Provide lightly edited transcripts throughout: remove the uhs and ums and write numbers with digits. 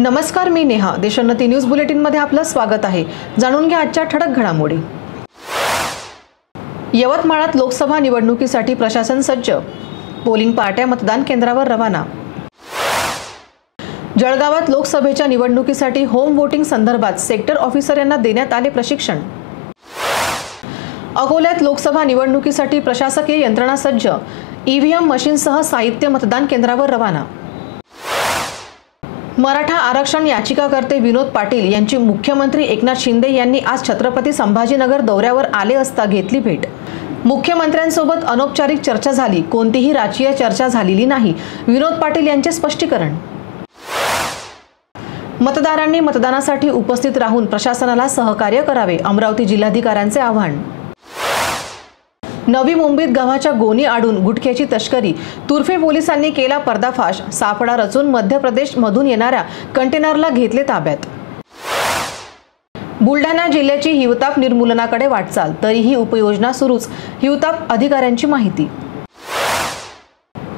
नमस्कार, मी Neha. Deshonnati news bulletin मध्ये आपलं स्वागत आहे. जाणून घ्या आजच्या ठळक घडामोडी. यवतमाळात लोकसभा निवडणुकीसाठी प्रशासन सज्ज. पोलिंग पार्ट्या मतदान केंद्रावर रवाना. जळगावात लोकसभेच्या निवडणुकीसाठी होम वोटिंग संदर्भात सेक्टर ऑफिसर यांना देण्यात आले प्रशिक्षण. अकोल्यात लोकसभा निवडणुकीसाठी प्रशासकीय यंत्रणा सज्ज. ईव्हीएम मशीनसह साहित्य मतदान केंद्रावर रवाना. मराठा आरक्षण याचिकाकर्ते विनोद पाटील यांची मुख्यमंत्री एकनाथ शिंदे यांनी आज छत्रपती संभाजीनगर दौऱ्यावर आले असता घेतली भेट. मुख्यमंत्र्यांसोबत अनौपचारिक चर्चा झाली, कोणतीही राजकीय चर्चा झालेली नाही. विनोद पाटील यांचे स्पष्टीकरण. मतदारांनी मतदानासाठी उपस्थित राहून प्रशासनाला सहकार्य करावे, अमरावती जिल्हाधिकाऱ्यांचे आवाहन. नवी मुंबईत गव्हाच्या गोणी आडून गुटख्याची तस्करी. तुर्फे पोलिसांनी केला पर्दाफाश. सापळा रचून मध्य प्रदेश मधून येणाऱ्या कंटेनरला घेतले ताब्यात. बुलढाणा जिल्ह्याची हिवताप निर्मूलनाकडे वाटचाल, तरीही उपयोजना सुरूच. हिवताप अधिकाऱ्यांची माहिती.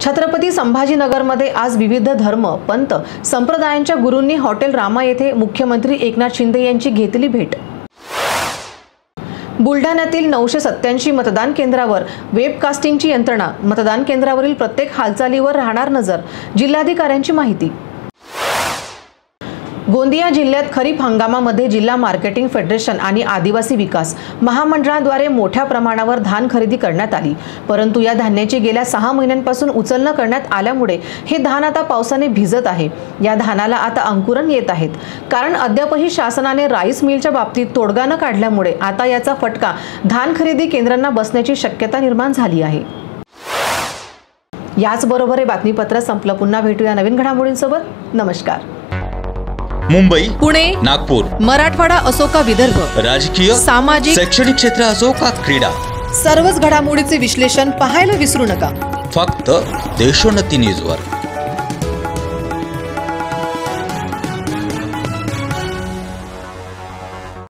छत्रपती संभाजीनगरमध्ये आज विविध धर्म, पंथ, संप्रदायांच्या गुरूंनी हॉटेल रामा येथे मुख्यमंत्री एकनाथ शिंदे यांची घेतली भेट. बुलढाण्यातील 987 मतदान केंद्रावर वेबकास्टिंगची यंत्रणा. मतदान केंद्रावरील प्रत्येक हालचालीवर राहणार नजर. जिल्हाधिकाऱ्यांची माहिती. गोंदिया जिल्ह्यात खरीप हंगामामध्ये जिल्हा मार्केटिंग फेडरेशन आणि आदिवासी विकास महामंडळाद्वारे मोठ्या प्रमाणावर धान खरेदी करण्यात आली. परंतु या धान्याची गेल्या 6 महिन्यांपासून उचल न करण्यात आल्यामुळे हे धान आता पावसाने भिजत आहे. या धानाला आता अंकुरण येत आहेत. कारण अद्यापही शासनाने राईस मिलच्या बाबतीत तोडगा न काढल्यामुळे आता याचा फटका धान खरेदी केंद्रांना बसण्याची शक्यता निर्माण झाली आहे. याचबरोबर हे बातमीपत्र संपलं. पुन्हा भेटूया नवीन घडामोडींसोबत. नमस्कार. मुंबई, पुणे, नागपूर, मराठवाडा असो का विदर्भ, राजकीय, सामाजिक, शैक्षणिक क्षेत्र असो का क्रीडा, सर्वच घडामोडीचे विश्लेषण पाहायला विसरू नका. फक्त देशोन्नती न्यूजवर.